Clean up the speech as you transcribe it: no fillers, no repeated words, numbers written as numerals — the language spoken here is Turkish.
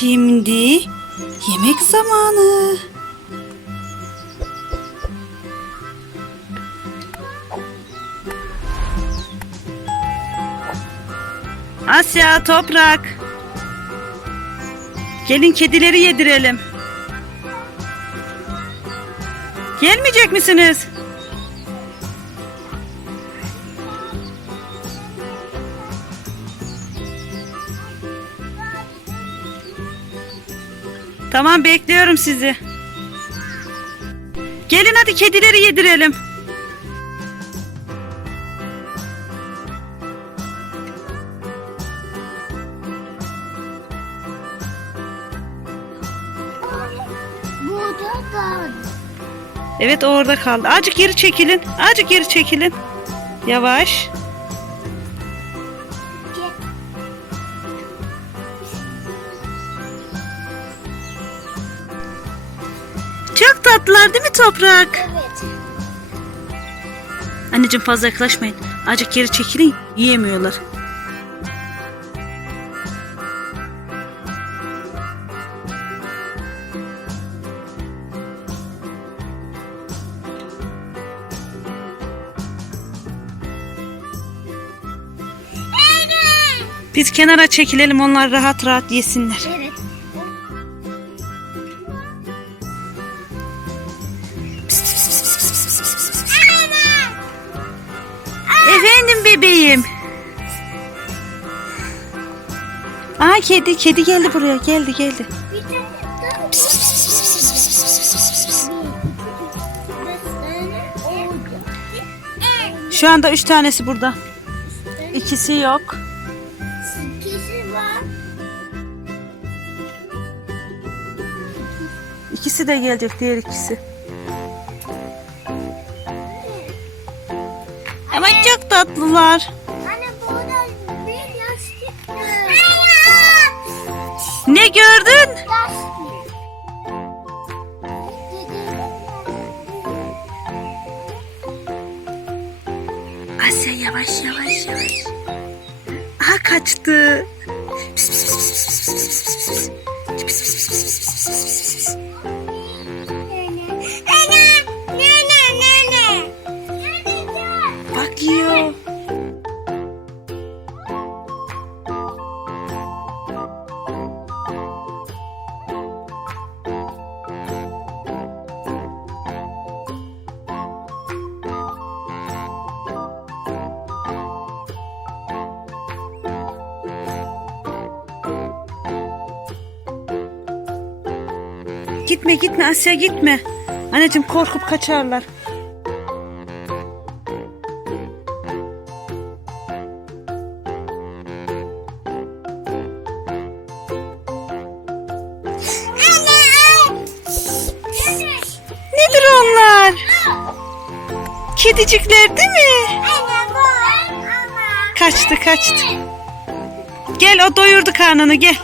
Şimdi yemek zamanı. Asya, Toprak. Gelin kedileri yedirelim. Gelmeyecek misiniz? Tamam, bekliyorum sizi. Gelin hadi kedileri yedirelim. Burada kaldı. Evet, orada kaldı. Azıcık geri çekilin. Azıcık geri çekilin. Yavaş. Çok tatlılar değil mi Toprak? Evet. Anneciğim fazla yaklaşmayın. Azıcık geri çekilin. Yiyemiyorlar. Biz kenara çekilelim, onlar rahat rahat yesinler. Evet. Efendim bebeğim. Aa, kedi geldi buraya. Geldi. Bir tane daha. Şu anda 3 tanesi burada. İkisi yok. İkisi var. İkisi de gelecek, diğer ikisi. Ama çok tatlılar. Anne burada bir yastık. Ne gördün? Asya, yavaş. Aha, kaçtı. Pis, pis, pis, pis, pis, pis, pis, pis, pis. Pis, pis, pis, pis, pis, pis, pis, pis. Bak, yiyor. Gitme Asya, gitme. Anneciğim, korkup kaçarlar. Nedir onlar? Kedicikler değil mi? Kaçtı. Gel, o doyurdu karnını, gel.